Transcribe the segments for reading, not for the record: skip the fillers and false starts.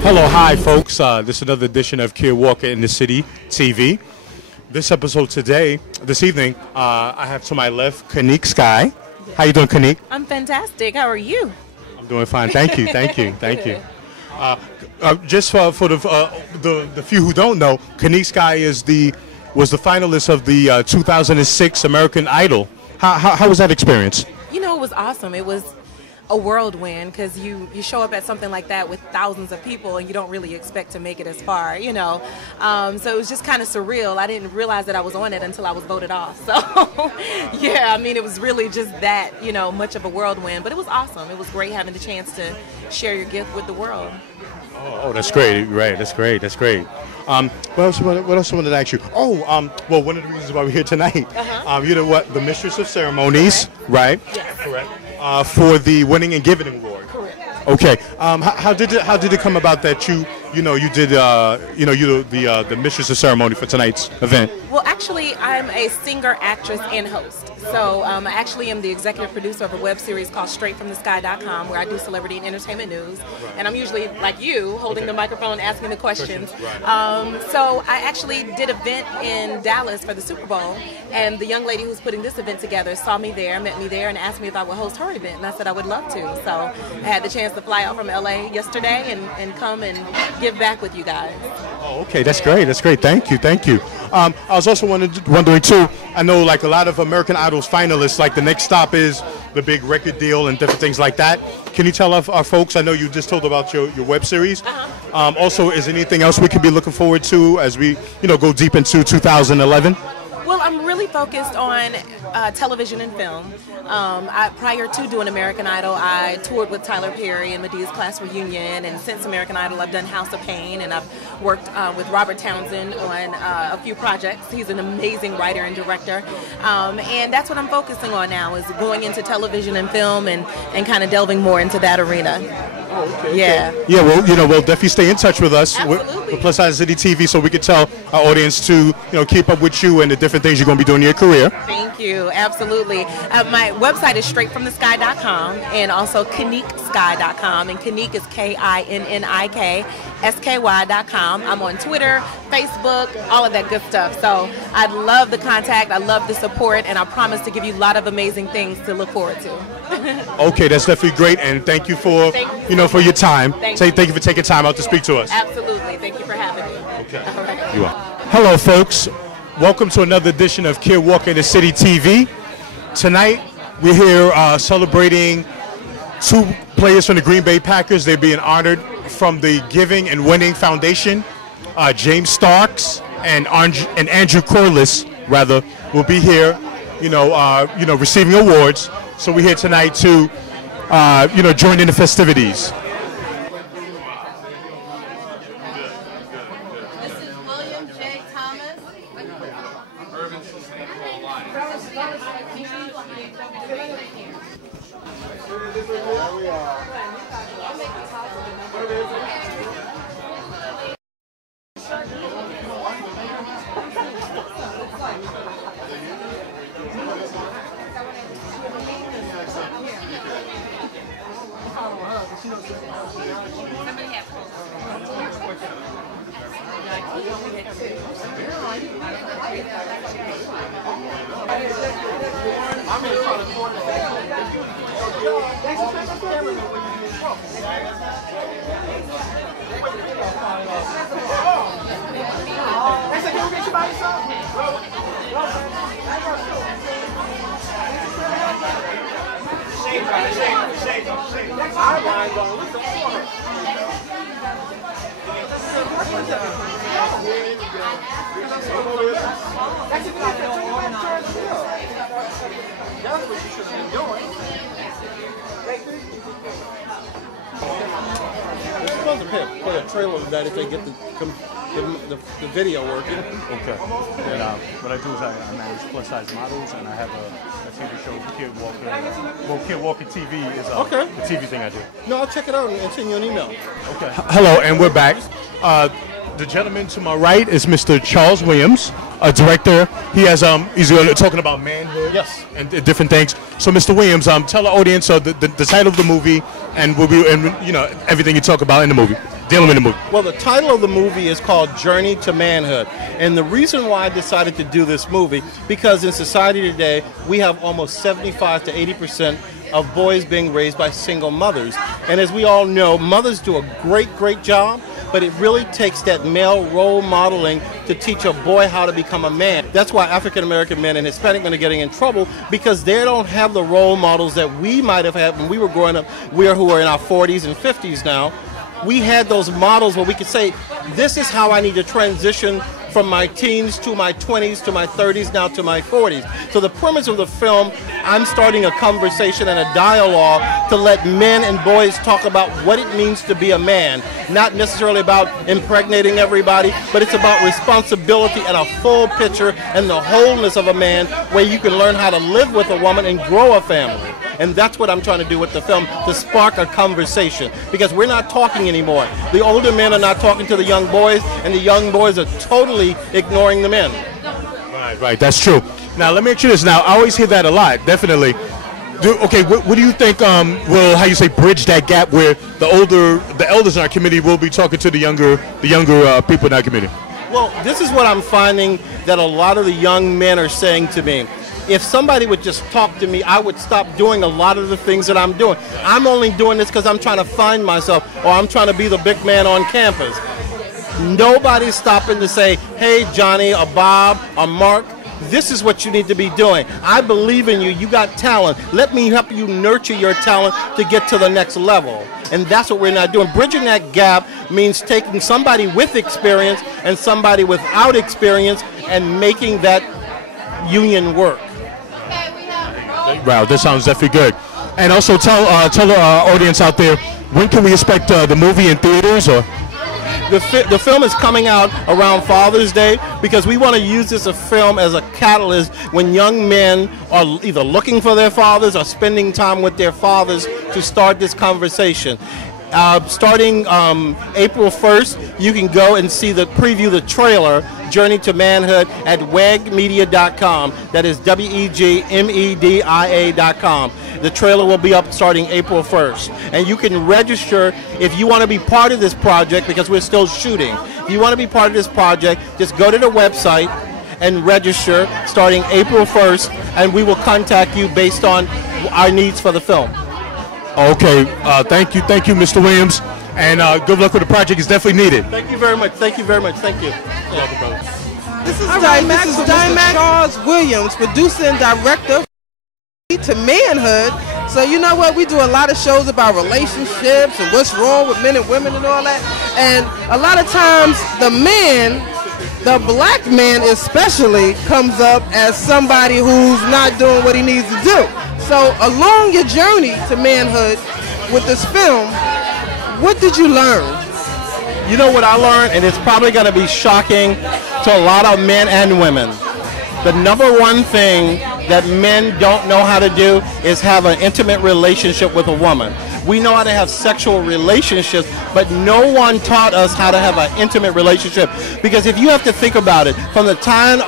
Hello, hi, folks. This is another edition of Kid Walker in the City TV. This episode this evening, I have to my left Kanique Sky. How you doing, Kanique? I'm fantastic. How are you? I'm doing fine. Thank you. Thank you. Thank you. Just for the few who don't know, Kanique Sky was the finalist of the 2006 American Idol. How was that experience? You know, it was awesome. It was a whirlwind because you show up at something like that with thousands of people and you don't really expect to make it as far, you know. So it was just kind of surreal. I didn't realize that I was on it until I was voted off. So, yeah, I mean, it was really just that, you know, much of a whirlwind. But it was awesome. It was great having the chance to share your gift with the world. Oh, that's great. Right, that's great. That's great. What else I wanted to ask you? Oh, well, one of the reasons why we're here tonight, you know what, the Mistress of Ceremonies, right? Yes. Correct. For the Winning and Giving Award. Correct. Okay. How did it come about that you did the Mistress of Ceremony for tonight's event? Well, actually, I'm a singer, actress, and host. So I actually am the executive producer of a web series called StraightFromTheSky.com, where I do celebrity and entertainment news. And I'm usually, like you, holding the microphone, asking the questions. So I actually did an event in Dallas for the Super Bowl, and the young lady who's putting this event together saw me there, met me there, and asked me if I would host her event. And I said I would love to. So I had the chance to fly out from LA yesterday and come and give back with you guys. Oh, okay, that's great. That's great. Thank you. Thank you. I was also wondering too. I know, like a lot of American Idol's finalists, like the next stop is the big record deal and different things like that. Can you tell our folks? I know you just told about your web series. Also, is there anything else we can be looking forward to as we go deep into 2011? Well, I'm really focused on television and film. Prior to doing American Idol, I toured with Tyler Perry and Medea's Class Reunion, and since American Idol, I've done House of Pain, and I've worked with Robert Townsend on a few projects. He's an amazing writer and director, and that's what I'm focusing on now, is going into television and film and kind of delving more into that arena. Oh, okay. Yeah. Yeah, well, we'll definitely stay in touch with us with Plus Size City TV, so we can tell our audience to, keep up with you and the different things you're going to be doing in your career. Thank you. Absolutely. My website is straightfromthesky.com and also KaniqueSky.com, and Kanique is KINNIKSKY.com. I'm on Twitter, Facebook, all of that good stuff. So I love the contact, I love the support, and I promise to give you a lot of amazing things to look forward to. Okay, that's definitely great, and thank you for for your time. Thank you for taking time out to speak to us. Absolutely. Thank you for having me. Okay. All right. You are. Hello, folks. Welcome to another edition of Kid Walker in the City TV. Tonight, we're here celebrating two players from the Green Bay Packers. They're being honored from the Giving and Winning Foundation. James Starks and Andrew Corliss, rather, will be here, receiving awards. So we're here tonight to, join in the festivities. Put a trailer of that if they get the video working. Okay. And what I do is I manage plus size models, and I have a TV show, Kid Walker. Well, Kid Walker TV is the TV thing I do. No, I'll check it out and send you an email. Okay. Hello, and we're back. The gentleman to my right is Mr. Charles Williams. director. He's talking about manhood, Yes, and different things. So, Mr. Williams, tell the audience the title of the movie and everything you talk about in the movie, dealing with the movie. Well, the title of the movie is called Journey to Manhood. And the reason why I decided to do this movie, because in society today, we have almost 75 to 80% of boys being raised by single mothers. And as we all know, mothers do a great job, but it really takes that male role modeling to teach a boy how to become a man. That's why African American men and Hispanic men are getting in trouble, because they don't have the role models that we might have had when we were growing up. We who are in our 40s and 50s now. We had those models where we could say, this is how I need to transition from my teens to my 20s to my 30s, now to my 40s. So the premise of the film, I'm starting a conversation and a dialogue to let men and boys talk about what it means to be a man. Not necessarily about impregnating everybody, but it's about responsibility and a full picture and the wholeness of a man, where you can learn how to live with a woman and grow a family. And that's what I'm trying to do with the film, to spark a conversation. Because we're not talking anymore. The older men are not talking to the young boys, and the young boys are totally ignoring the men. Right, that's true. Now, let me ask you this. Now, I always hear that a lot, definitely. What do you think will, how you say, bridge that gap where the elders in our community will be talking to the younger people in our community? Well, this is what I'm finding that a lot of the young men are saying to me. If somebody would just talk to me, I would stop doing a lot of the things that I'm doing. I'm only doing this because I'm trying to find myself, or I'm trying to be the big man on campus. Nobody's stopping to say, hey, Johnny, or Bob, or Mark, this is what you need to be doing. I believe in you. You got talent. Let me help you nurture your talent to get to the next level. And that's what we're not doing. Bridging that gap means taking somebody with experience and somebody without experience and making that union work. Wow, this sounds definitely good. And also tell the audience out there, when can we expect the movie in theaters? Or The film is coming out around Father's Day, because we want to use this film as a catalyst when young men are either looking for their fathers or spending time with their fathers to start this conversation. Starting April 1st, you can go and preview the trailer, Journey to Manhood, at wegmedia.com. That is WEGMEDIA.com. The trailer will be up starting April 1st. And you can register if you want to be part of this project, because we're still shooting. If you want to be part of this project, just go to the website and register starting April 1st, and we will contact you based on our needs for the film. Okay, thank you, Mr. Williams, and good luck with the project. It's definitely needed. Thank you very much. Thank you very much. Thank you. Welcome, brother. This is Mr. Charles Williams, producer and director to Manhood. So you know what? We do a lot of shows about relationships and what's wrong with men and women and all that. And a lot of times the man, the black man especially, comes up as somebody who's not doing what he needs to do. So along your journey to manhood with this film, what did you learn? You know what I learned, and it's probably going to be shocking to a lot of men and women. The number one thing that men don't know how to do is have an intimate relationship with a woman. We know how to have sexual relationships, but no one taught us how to have an intimate relationship. Because if you have to think about it, from the time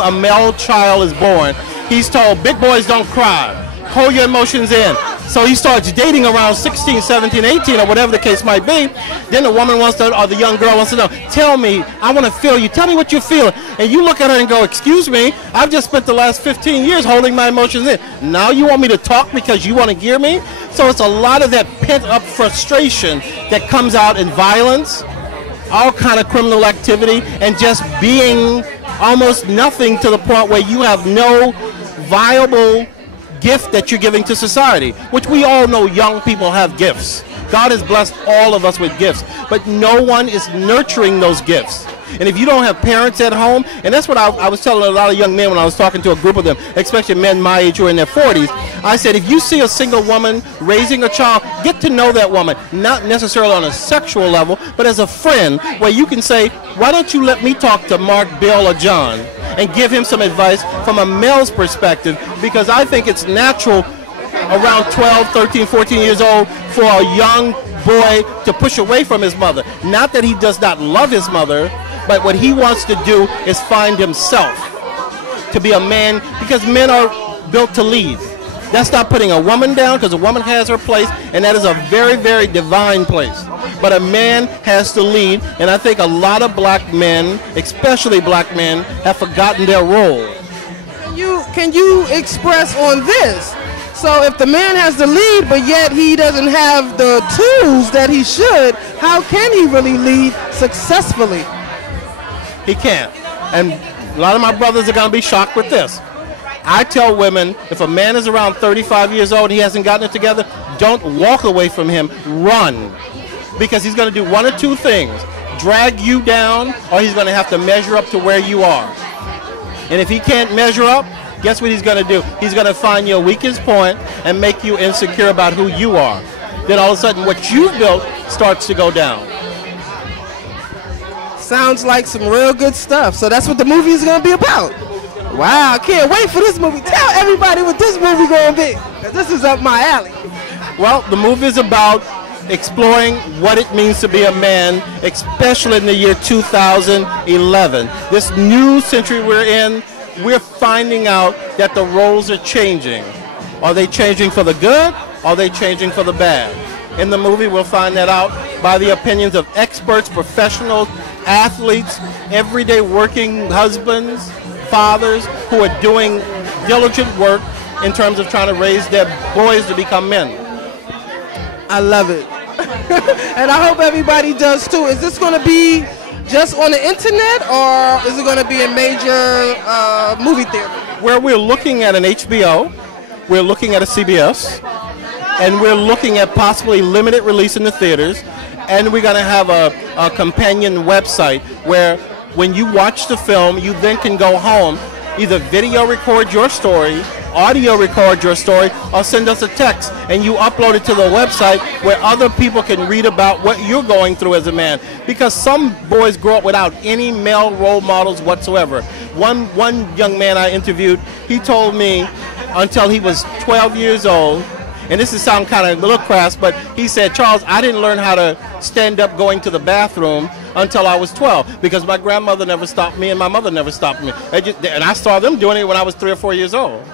a male child is born, he's told, big boys don't cry, hold your emotions in. So he starts dating around 16, 17, 18, or whatever the case might be. Then the woman wants to, or the young girl wants to know, tell me, I want to feel you. Tell me what you're feeling. And you look at her and go, excuse me, I've just spent the last 15 years holding my emotions in. Now you want me to talk because you want to gear me? So it's a lot of that pent-up frustration that comes out in violence, all kind of criminal activity, and just being almost nothing to the point where you have no viable gift that you're giving to society, which we all know young people have gifts. God has blessed all of us with gifts, but no one is nurturing those gifts. And if you don't have parents at home, and that's what I was telling a lot of young men when I was talking to a group of them, especially men my age who are in their 40s, I said, if you see a single woman raising a child, get to know that woman, not necessarily on a sexual level, but as a friend, where you can say, why don't you let me talk to Mark, Bill, or John, and give him some advice from a male's perspective, because I think it's natural around 12, 13, 14 years old for a young boy to push away from his mother. Not that he does not love his mother, But what he wants to do is find himself to be a man, because men are built to lead. That's not putting a woman down, because a woman has her place, and that is a very, very divine place. But a man has to lead, and I think a lot of black men, especially black men, have forgotten their role. Can you express on this? So if the man has the lead, but yet he doesn't have the tools that he should, how can he really lead successfully? He can't. And a lot of my brothers are going to be shocked with this. I tell women, if a man is around 35 years old and he hasn't gotten it together, don't walk away from him, run. Because he's going to do one or two things: drag you down, or he's going to have to measure up to where you are. And if he can't measure up, guess what he's going to do? He's going to find your weakest point and make you insecure about who you are. Then all of a sudden what you've built starts to go down. Sounds like some real good stuff. So that's what the movie is going to be about. Wow, I can't wait for this movie. Tell everybody what this movie going to be, because this is up my alley. Well, the movie is about exploring what it means to be a man, especially in the year 2011. This new century we're in, we're finding out that the roles are changing. Are they changing for the good? Or are they changing for the bad? In the movie, we'll find that out by the opinions of experts, professionals, athletes, everyday working husbands, fathers who are doing diligent work in terms of trying to raise their boys to become men. I love it. And I hope everybody does too. Is this going to be just on the internet, or is it going to be a major movie theater? Where we're looking at an HBO, we're looking at a CBS, and we're looking at possibly limited release in the theaters, and we're going to have a companion website where when you watch the film, you then can go home, either video record your story, audio record your story, or send us a text, and you upload it to the website where other people can read about what you're going through as a man. Because some boys grow up without any male role models whatsoever. One young man I interviewed, he told me until he was 12 years old, and this is sound kind of a little crass, but he said, "Charles, I didn't learn how to stand up going to the bathroom until I was 12 because my grandmother never stopped me and my mother never stopped me. And I saw them doing it when I was 3 or 4 years old."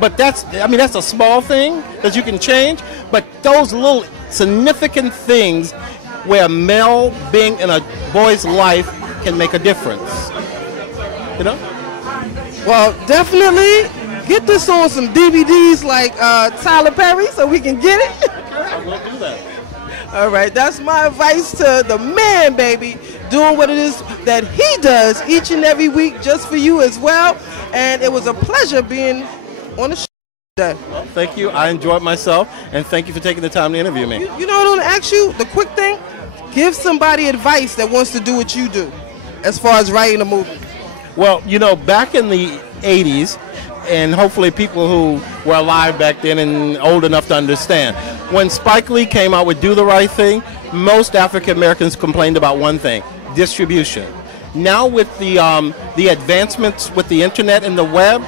But that's a small thing that you can change, but those little significant things where male being in a boy's life can make a difference. You know? Well, definitely get this on some DVDs like Tyler Perry so we can get it. I will do that. All right, that's my advice to the man, baby, doing what it is that he does each and every week just for you as well. And it was a pleasure being on the show today. Well, thank you. I enjoyed myself, and thank you for taking the time to interview me. You know what I want to ask you? The quick thing, give somebody advice that wants to do what you do as far as writing a movie. Well, you know, back in the 80s, and hopefully people who were alive back then and old enough to understand, when Spike Lee came out with Do the Right Thing, most African Americans complained about one thing: distribution. Now with the advancements with the internet and the web,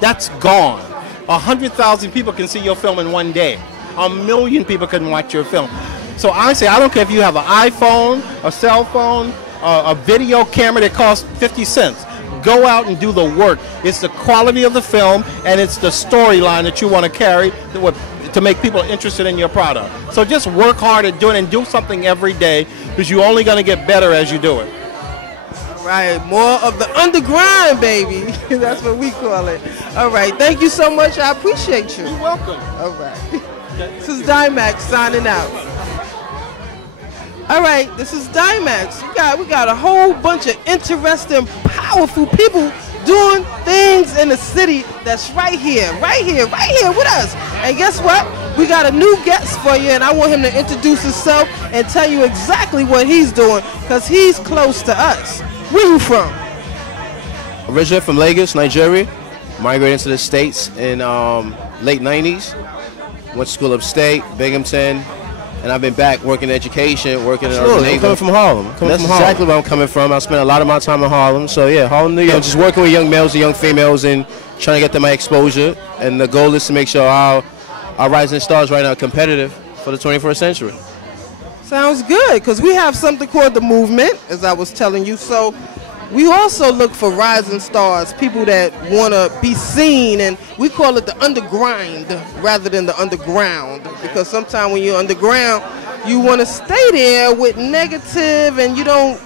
that's gone. 100,000 people can see your film in one day. 1 million people can watch your film. So I say, I don't care if you have an iPhone, a cell phone, a video camera that costs 50 cents. Go out and do the work. It's the quality of the film, and it's the storyline that you want to carry to make people interested in your product. So just work hard at doing it and do something every day, because you're only going to get better as you do it. All right, more of the underground, baby. That's what we call it. All right, thank you so much. I appreciate you. You're welcome. All right. This is Dimax signing out. All right, this is Dimax. We got a whole bunch of interesting, powerful people doing things in the city that's right here with us. And guess what? We got a new guest for you, and I want him to introduce himself and tell you exactly what he's doing, because he's close to us. Where you from? Originally from Lagos, Nigeria. Migrated to the States in late 90s. Went to school upstate, Binghamton. And I've been back working in education, working in urban I'm coming from Harlem. That's exactly where I'm coming from. I spent a lot of my time in Harlem. So yeah, Harlem, New York. Just working with young males and young females and trying to get them my exposure. And the goal is to make sure our rising stars right now are competitive for the 21st century. Sounds good, because we have something called the movement, as I was telling you. So we also look for rising stars, people that want to be seen, and we call it the undergrind rather than the underground, because sometimes when you're underground, you want to stay there with negative, and you don't,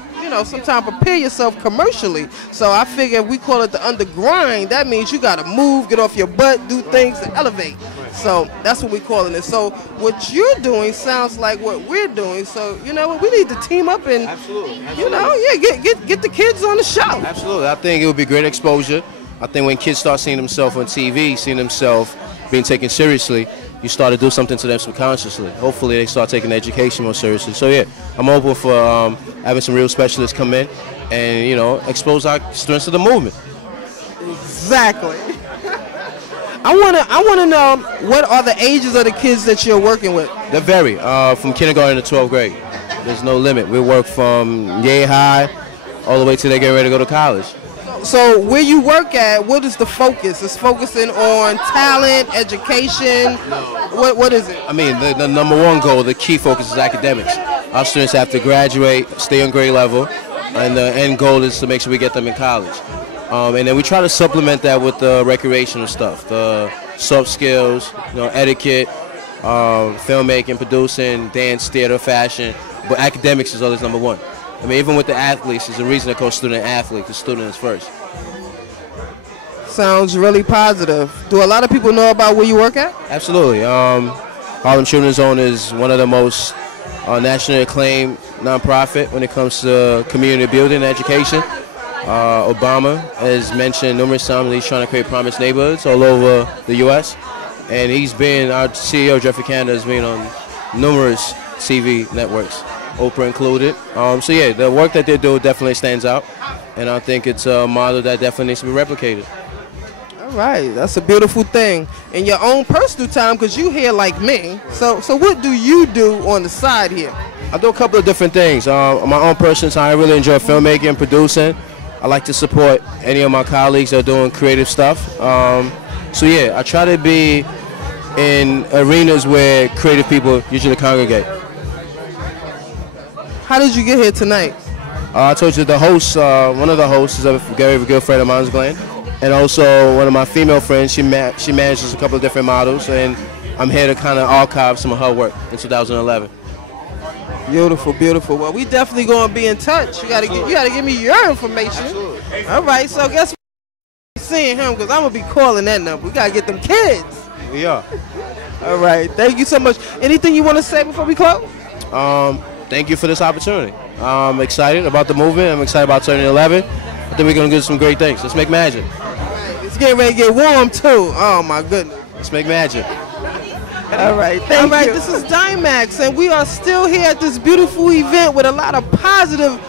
sometimes prepare yourself commercially. So I figure if we call it the undergrind, that means you got to move, get off your butt, do things to elevate. So that's what we're calling it. So what you're doing sounds like what we're doing. So you know what, we need to team up and Absolutely. get the kids on the show. Absolutely. I think it would be great exposure. I think when kids start seeing themselves on TV, seeing themselves being taken seriously, you start to do something to them subconsciously. Hopefully they start taking education more seriously. So yeah, I'm open for having some real specialists come in and expose our students to the movement. Exactly. I wanna know, what are the ages of the kids that you're working with? They vary from kindergarten to 12th grade. There's no limit. We work from yay high all the way till they get ready to go to college. So where you work at, what is the focus? It's focusing on talent, education. What is it? I mean, the number one goal, the key focus is academics. Our students have to graduate, stay on grade level, and the end goal is to make sure we get them in college. And then we try to supplement that with the recreational stuff, the soft skills, etiquette, filmmaking, producing, dance, theater, fashion. But academics is always number one. I mean, even with the athletes, there's a reason they call student athlete, because student is first. Sounds really positive. Do a lot of people know about where you work at? Absolutely. Harlem Children's Zone is one of the most nationally acclaimed nonprofit when it comes to community building and education. Obama has mentioned numerous times that he's trying to create promised neighborhoods all over the U.S. And our CEO, Jeffrey Canada, has been on numerous TV networks, Oprah included. So yeah, the work that they do definitely stands out, and I think it's a model that definitely needs to be replicated. All right, that's a beautiful thing. In your own personal time, because you here like me, so what do you do on the side here? I do a couple of different things. On my own personal time, I really enjoy filmmaking and producing. I like to support any of my colleagues that are doing creative stuff. So yeah, I try to be in arenas where creative people usually congregate. How did you get here tonight? I told you the host, one of the hosts is a very good friend of mine, Glenn. And also one of my female friends, she manages a couple of different models, and I'm here to kind of archive some of her work in 2011. Beautiful, beautiful. Well, we definitely gonna be in touch. You gotta give me your information. Absolutely. All right, so guess what? Seeing him, because I'm gonna be calling that number. We gotta get them kids. We are. All right, thank you so much. Anything you want to say before we close? Thank you for this opportunity. I'm excited about the movement. I'm excited about turning 11. I think we're gonna do some great things. Let's make magic. It's getting ready to get warm too. Oh my goodness. Let's make magic. All right, thank you. This is Dimax, and we are still here at this beautiful event with a lot of positive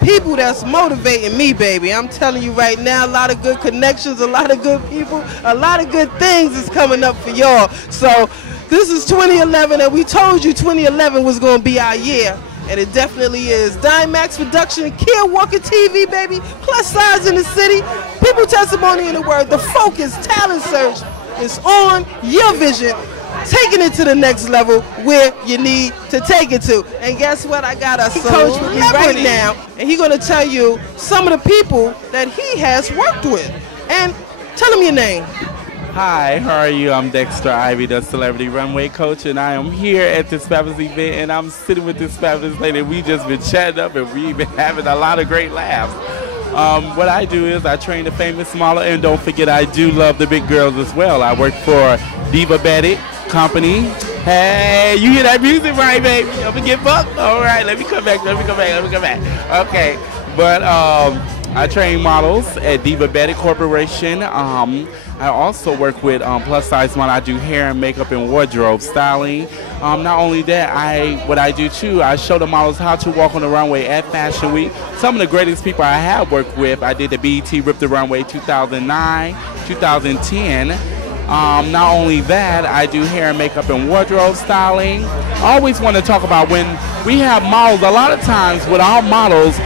people that's motivating me, baby. I'm telling you right now, a lot of good connections, a lot of good people, a lot of good things is coming up for y'all. So this is 2011, and we told you 2011 was going to be our year, and it definitely is. Dimax Production, Kia Walker TV, baby. Plus size in the city. People testimony in the word. The focus, talent search is on your vision. Taking it to the next level where you need to take it to. And guess what? I got a coach with me right now, and he's going to tell you some of the people that he has worked with. And tell him your name. Hi, how are you? I'm Dexter Ivy, the celebrity runway coach, and I am here at this fabulous event, and I'm sitting with this fabulous lady. We just been chatting up, and we've been having a lot of great laughs. What I do is I train the famous model, and don't forget I do love the big girls as well. I work for Diva Betty Company. Hey, you hear that music, right, baby? I'm gonna get bucked. All right, let me come back. Okay, but I train models at Diva Betty Corporation. I also work with plus size model. I do hair and makeup and wardrobe styling. Not only that, what I do too, I show the models how to walk on the runway at Fashion Week. Some of the greatest people I have worked with, I did the BET Rip the Runway 2009, 2010. Not only that, I do hair and makeup and wardrobe styling. I always want to talk about when we have models, a lot of times with our models,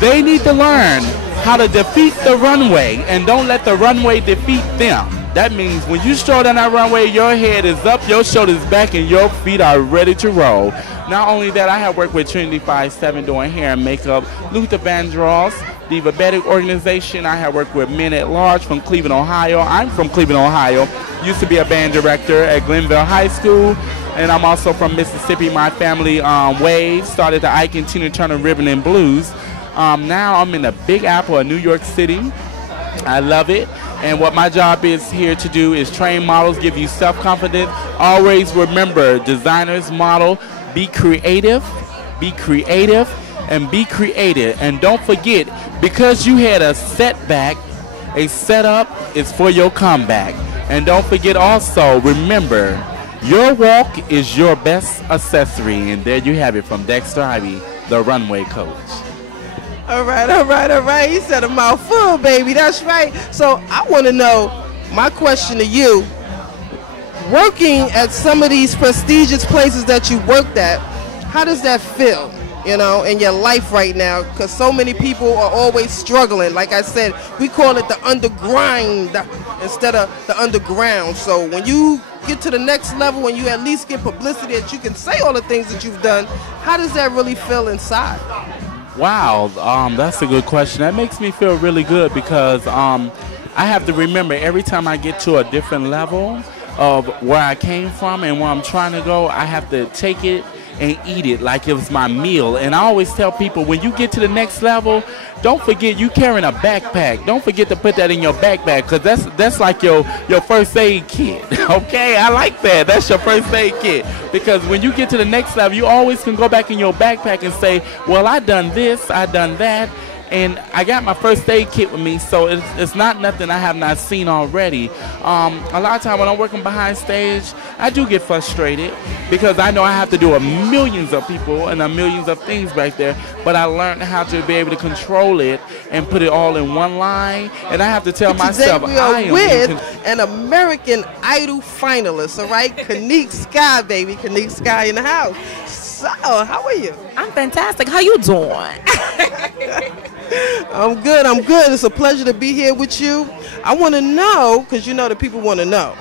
they need to learn how to defeat the runway and don't let the runway defeat them. That means when you stroll down that runway, your head is up, your shoulders back, and your feet are ready to roll. Not only that, I have worked with Trinity 5-7 doing hair and makeup, Luther Vandross, the Diabetic Organization. I have worked with Men at Large from Cleveland, Ohio. I'm from Cleveland, Ohio. Used to be a band director at Glenville High School. And I'm also from Mississippi. My family, Wave, started the Ike and Tina Turner Ribbon and Blues. Now I'm in the Big Apple of New York City. I love it. And what my job is here to do is train models, give you self-confidence. Always remember, designers, model, be creative, and be creative. And don't forget, because you had a setback, a setup is for your comeback. And don't forget also, remember, your walk is your best accessory. And there you have it from Dexter Ivy, the runway coach. All right. He said a mouthful, baby. That's right. So I want to know, my question to you, working at some of these prestigious places that you worked at, how does that feel, you know, in your life right now? Because so many people are always struggling. Like I said, we call it the undergrind instead of the underground. So when you get to the next level, when you at least get publicity that you can say all the things that you've done, how does that really feel inside? Wow, that's a good question. That makes me feel really good because I have to remember every time I get to a different level of where I came from and where I'm trying to go, I have to take it and eat it like it was my meal. And I always tell people, when you get to the next level, don't forget you carrying a backpack. Don't forget to put that in your backpack, because that's like your first aid kit. Okay, I like that. That's your first aid kit, because when you get to the next level, you always can go back in your backpack and say, well, I done this, I done that, and I got my first aid kit with me, so it's not nothing I have not seen already. A lot of times when I'm working behind stage, I do get frustrated because I know I have to do millions of people and millions of things back there, but I learned how to be able to control it and put it all in one line, and I have to tell myself, we are with an American Idol finalist, all right? Kanique Sky, baby. Kanique Sky in the house. So, how are you? I'm fantastic. How you doing? I'm good. It's a pleasure to be here with you. I want to know, because you know the people want to know.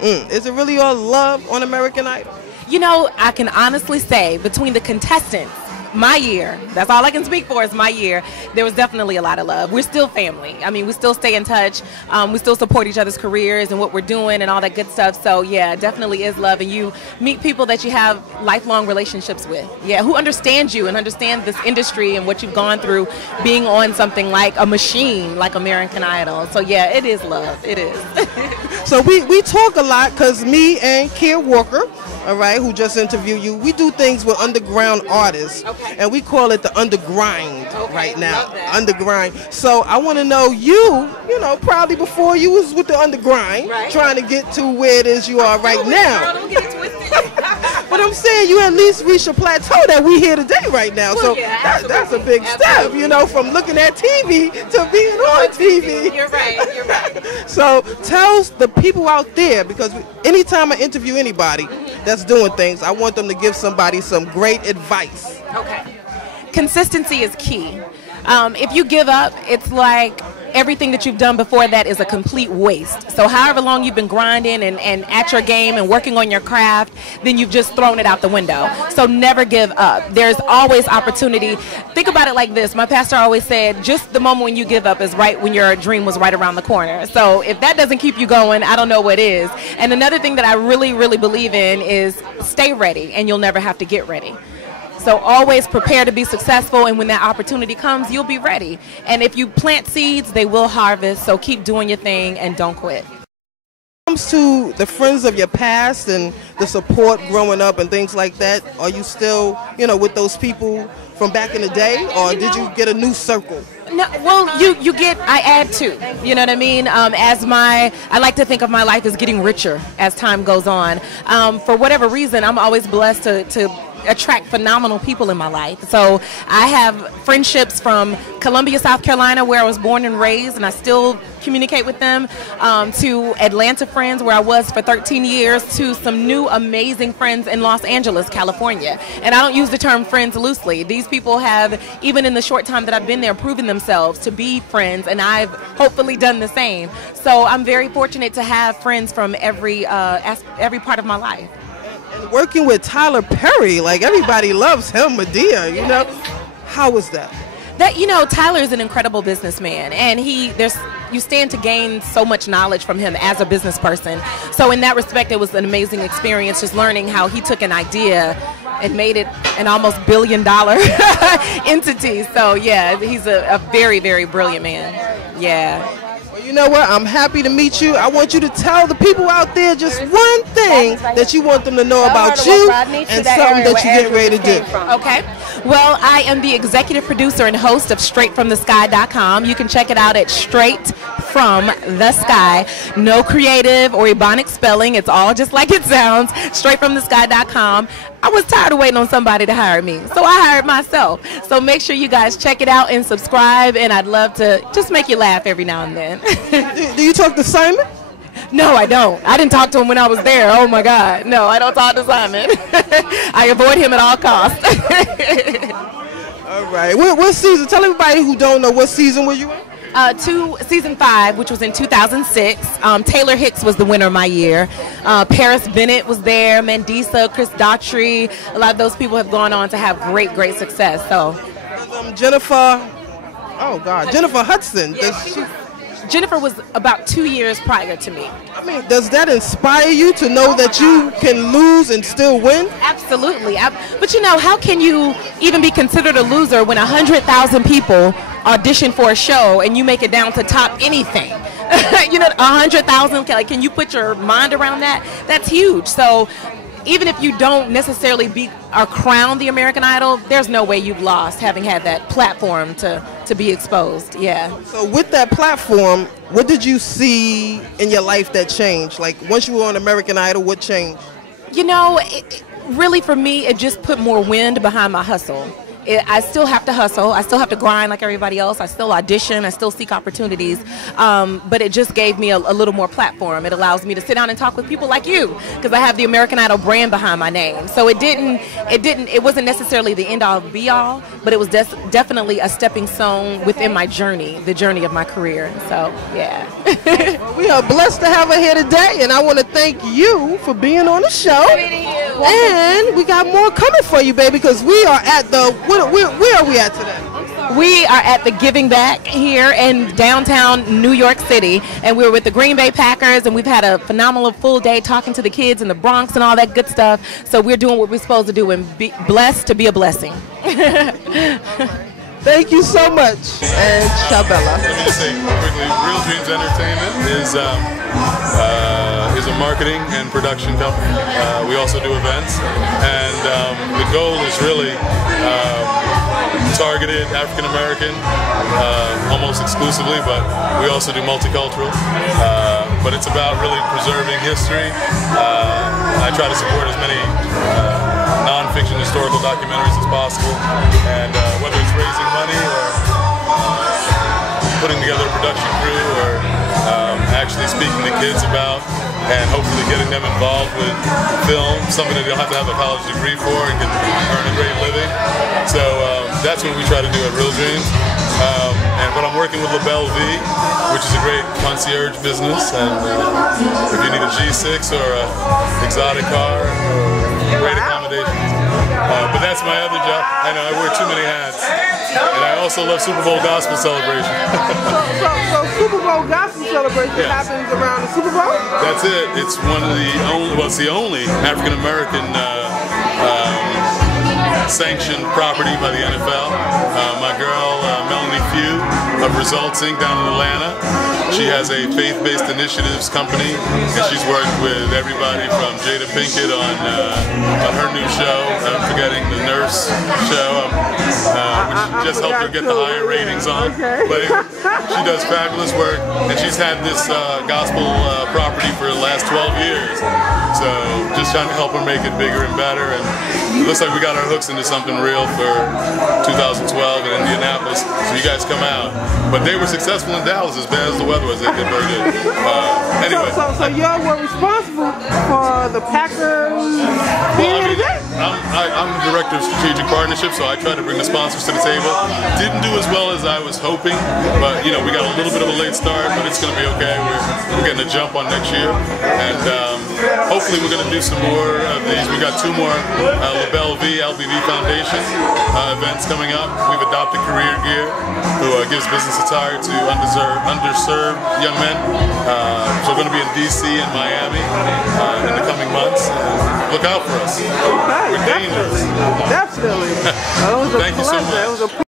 Is it really all love on American Idol? You know, I can honestly say between the contestants, my year, that's all I can speak for is my year, there was definitely a lot of love. We're still family. I mean, we still stay in touch. We still support each other's careers and what we're doing and all that good stuff. So, yeah, definitely is love. And you meet people that you have lifelong relationships with, yeah, who understand you and understand this industry and what you've gone through being on something like a machine like American Idol. So, yeah, it is love. It is. So we talk a lot because me and Keir Walker, all right, who just interviewed you, we do things with underground artists. Okay. And we call it the undergrind right now. Undergrind. So I want to know you know, probably before you was with the undergrind, right, trying to get to where it is you are right now. Girl, don't get it twisted. But I'm saying you at least reached a plateau that we here today right now. Well, so yeah, that's a big step, you know, from looking at TV to being on TV. You're right. So tell the people out there, because anytime I interview anybody that's doing things, I want them to give somebody some great advice. Okay. Consistency is key. If you give up, it's like everything that you've done before that is a complete waste. So however long you've been grinding and at your game and working on your craft, then you've just thrown it out the window. So never give up. There's always opportunity. Think about it like this. My pastor always said, just the moment when you give up is right when your dream was right around the corner. So if that doesn't keep you going, I don't know what is. And another thing that I really, really believe in is stay ready, and you'll never have to get ready. So always prepare to be successful, and when that opportunity comes, you'll be ready. And if you plant seeds, they will harvest, so keep doing your thing and don't quit. When it comes to the friends of your past and the support growing up and things like that, are you still, you know, with those people from back in the day, or did you get a new circle? No, well, I add to, you know what I mean? I like to think of my life as getting richer as time goes on. For whatever reason, I'm always blessed to attract phenomenal people in my life. So I have friendships from Columbia, South Carolina, where I was born and raised, and I still communicate with them, to Atlanta friends where I was for 13 years, to some new amazing friends in Los Angeles, California. And I don't use the term friends loosely. These people have, even in the short time that I've been there, proven themselves to be friends, and I've hopefully done the same. So I'm very fortunate to have friends from every part of my life. And working with Tyler Perry, like everybody loves him, Medea, you know. How was that? Tyler is an incredible businessman, and you stand to gain so much knowledge from him as a business person. So in that respect, it was an amazing experience, just learning how he took an idea and made it an almost $1 billion entity. So yeah, he's a very, very brilliant man. Yeah. Well, you know what? I'm happy to meet you. I want you to tell the people out there just one thing that you want them to know about you and something that you're getting ready to do. Okay. Well, I am the executive producer and host of StraightFromTheSky.com. You can check it out at Straight From The Sky. No creative or ebonic spelling. It's all just like it sounds. StraightFromTheSky.com. I was tired of waiting on somebody to hire me, so I hired myself. So make sure you guys check it out and subscribe, and I'd love to just make you laugh every now and then. Do you talk to Simon? No, I don't. I didn't talk to him when I was there. Oh my God. No, I don't talk to Simon. I avoid him at all costs. All right. What season? Tell everybody who don't know, what season were you in? Season 5, which was in 2006. Taylor Hicks was the winner of my year. Paris Bennett was there. Mandisa, Chris Daughtry. A lot of those people have gone on to have great, great success. So, Jennifer Hudson. Jennifer was about 2 years prior to me. I mean, does that inspire you to know that you can lose and still win? Absolutely. But how can you even be considered a loser when 100,000 people audition for a show and you make it down to top anything? 100,000, can you put your mind around that? That's huge. So even if you don't necessarily beat or crown the American Idol, there's no way you've lost having had that platform to be exposed. Yeah. So with that platform, what did you see in your life that changed? Like once you were on American Idol, what changed? Really for me, it just put more wind behind my hustle. I still have to hustle. I still have to grind like everybody else. I still audition. I still seek opportunities. But it just gave me a little more platform. It allows me to sit down and talk with people like you because I have the American Idol brand behind my name. So it wasn't necessarily the end all be all, but it was definitely a stepping stone within my journey, the journey of my career. So yeah. Well, we are blessed to have her here today, and I want to thank you for being on the show. And we got more coming for you, baby, because we are at the where are we at today? We are at the Giving Back here in downtown New York City, and we're with the Green Bay Packers, and we've had a phenomenal full day talking to the kids in the Bronx and all that good stuff. So we're doing what we're supposed to do and be blessed to be a blessing. Thank you so much. And Shabella. Let me just say quickly, Real Dreams Entertainment is a marketing and production company. We also do events, and the goal is really targeted African American, almost exclusively, but we also do multicultural. But it's about really preserving history. I try to support as many non-fiction historical documentaries as possible, and whether it's raising money or putting together a production crew or actually speaking to kids about and hopefully getting them involved with film, something that they don't have to have a college degree for and can earn a great living. So that's what we try to do at Real Dreams. But I'm working with LBV, which is a great concierge business, and if you need a G6 or an exotic car, great accommodations. But that's my other job. I know I wear too many hats. And I also love Super Bowl gospel celebration. so Super Bowl gospel celebration happens around the Super Bowl? That's it. It's one of the only, well, it's the only African American sanctioned property by the NFL. My girl, Melanie Few, of Results Inc. down in Atlanta. She has a faith-based initiatives company, and she's worked with everybody from Jada Pinkett on her new show, I'm forgetting the Nurse show, which just helped her get the higher ratings on. But she does fabulous work, and she's had this gospel property for the last 12 years. So just trying to help her make it bigger and better, and it looks like we got our hooks into something real for 2012 in Indianapolis, so you guys come out. But they were successful in Dallas, as bad as the weather was. They did very good. Anyway. So y'all were responsible for the Packers being in the game? I'm the director of strategic partnerships, so I try to bring the sponsors to the table. Didn't do as well as I was hoping, but you know, we got a little bit of a late start, but it's going to be okay. We're getting a jump on next year, and hopefully we're going to do some more of these. We got 2 more LBV Foundation events coming up. We've adopted Career Gear, who gives business attire to underserved young men. So we're going to be in DC and Miami in the coming months. Look out for us. Okay, we're dangerous. Definitely. Thank you so much.